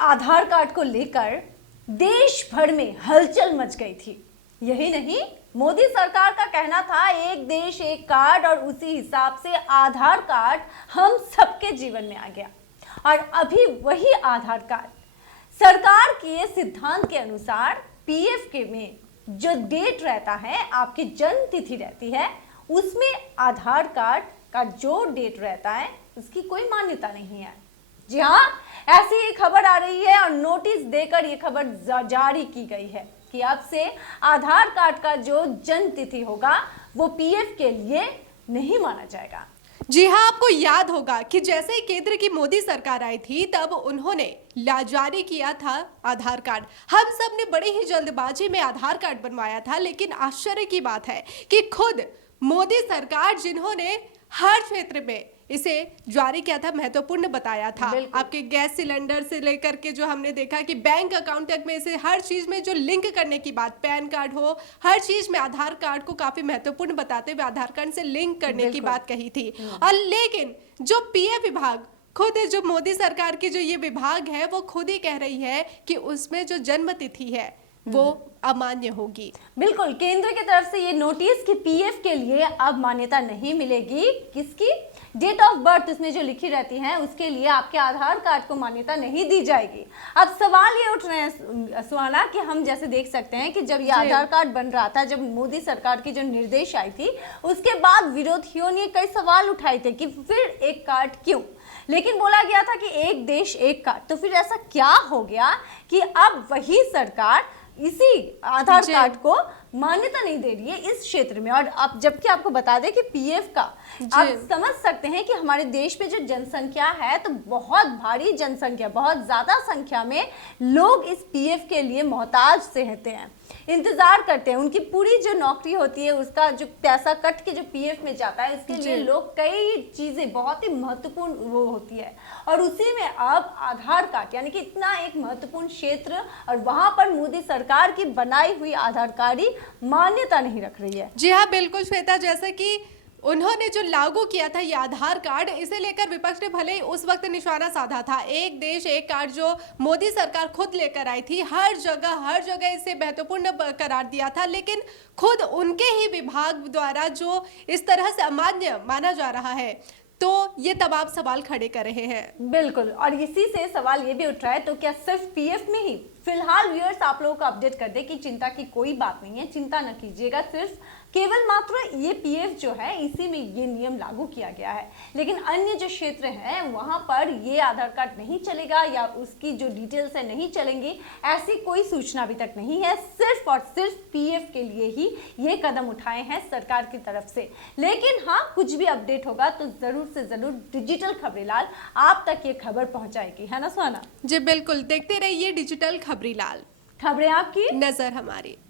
आधार card को लेकर देश भर में हलचल मच गई थी। यही नहीं, मोदी सरकार का कहना था एक देश एक कार्ड, और उसी हिसाब से आधार कार्ड हम सबके जीवन में आ गया। और अभी वही आधार कार्ड सरकार के सिद्धांत के अनुसार पीएफ के में जो डेट रहता है, आपकी जन्म तिथि रहती है, उसमें आधार कार्ड का जो डेट रहता है उसकी कोई मान्यता नहीं है। जी हाँ, ऐसी ही खबर आ रही है और नोटिस देकर ये खबर जारी की गई है कि अब से आधार कार्ड का जो जन्म तिथि होगा वो पीएफ के लिए नहीं माना जाएगा। जी हाँ, आपको याद होगा कि जैसे ही केंद्र की मोदी सरकार आई थी तब उन्होंने जारी किया था आधार कार्ड। हम सब ने बड़ी ही जल्दबाजी में आधार कार्ड बनवाया था, लेकिन आश्चर्य की बात है कि खुद मोदी सरकार, जिन्होंने हर क्षेत्र में इसे जारी किया था, महत्वपूर्ण बताया था, आपके गैस सिलेंडर से लेकर के जो हमने देखा कि बैंक अकाउंट तक में, इसे हर चीज में जो लिंक करने की बात, पैन कार्ड हो, हर चीज में आधार कार्ड को काफी महत्वपूर्ण बताते हुए आधार कार्ड से लिंक करने की बात कही थी। और लेकिन जो पीएफ विभाग, खुद जो मोदी सरकार की जो ये विभाग है, वो खुद ही कह रही है कि उसमें जो जन्म तिथि है वो अमान्य होगी। बिल्कुल, केंद्र की तरफ से ये नोटिस कि पीएफ के लिए अब मान्यता नहीं मिलेगी। किसकी? डेट ऑफ बर्थ उसमें जो लिखी रहती है उसके लिए आपके आधार कार्ड को मान्यता नहीं दी जाएगी। अब सवाल ये उठ रहे हैं सुहाना कि हम जैसे देख सकते हैं कि जब ये आधार कार्ड बन रहा था, जब मोदी सरकार की जो निर्देश आई थी, उसके बाद विरोधियों ने कई सवाल उठाए थे कि फिर एक कार्ड क्यों, लेकिन बोला गया था कि एक देश एक कार्ड। तो फिर ऐसा क्या हो गया कि अब वही सरकार इसी आधार कार्ड को मान्यता नहीं दे रही है इस क्षेत्र में। और अब जबकि आपको बता दें कि पीएफ का आप समझ सकते हैं कि हमारे देश में जो जनसंख्या है, तो बहुत भारी जनसंख्या, बहुत ज्यादा संख्या में लोग इस पीएफ के लिए मोहताज से रहते हैं, इंतजार करते हैं। उनकी पूरी जो नौकरी होती है, उसका जो पैसा कट के जो पीएफ में जाता है, उसके लिए लोग कई चीजें बहुत ही महत्वपूर्ण वो होती है। और उसी में अब आधार कार्ड यानी कि इतना एक महत्वपूर्ण क्षेत्र, और वहां पर मोदी सरकार की बनाई हुई आधार कार्ड ही मान्यता नहीं रख रही है। जी हाँ, बिल्कुल श्वेता, जैसे कि उन्होंने जो लागू किया था ये आधार कार्ड, इसे लेकर विपक्ष ने भले ही उस वक्त निशाना साधा था। एक देश एक कार्ड जो मोदी सरकार खुद लेकर आई थी, हर जगह इसे महत्वपूर्ण करार दिया था, लेकिन खुद उनके ही विभाग द्वारा जो इस तरह से अमान्य माना जा रहा है, तो ये तमाम सवाल खड़े कर रहे हैं। बिल्कुल, और इसी से सवाल ये भी उठ रहा है, तो क्या सिर्फ पीएफ में ही? फिलहाल व्यूअर्स आप लोगों को अपडेट कर दे कि चिंता की कोई बात नहीं है, चिंता न कीजिएगा। सिर्फ केवल मात्र ये पीएफ जो है, इसी में ये नियम लागू किया गया है, लेकिन अन्य जो क्षेत्र हैं वहां पर ये आधार कार्ड नहीं चलेगा या उसकी जो डिटेल्स है नहीं चलेंगी, ऐसी कोई सूचना अभी तक नहीं है। सिर्फ और सिर्फ पीएफ के लिए ही ये कदम उठाए हैं सरकार की तरफ से। लेकिन हाँ, कुछ भी अपडेट होगा तो जरूर से जरूर डिजिटल खबरीलाल आप तक ये खबर पहुंचाएगी, है ना सुहाना? जी बिल्कुल, देखते रहिए डिजिटल खबरीलाल, खबरें आपकी, नजर हमारी।